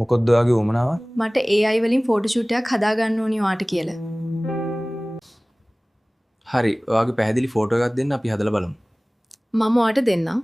මොකද්ද ඔයාගේ උමනාව? මට AI වලින් ෆෝටෝ ෂූට් එකක් හදාගන්න ඕනි ඔයාට කියලා. හරි. ඔයාගේ පැහැදිලි ෆෝටෝ එකක් දෙන්න අපි හදලා බලමු. මම ඔයාට දෙන්නම්.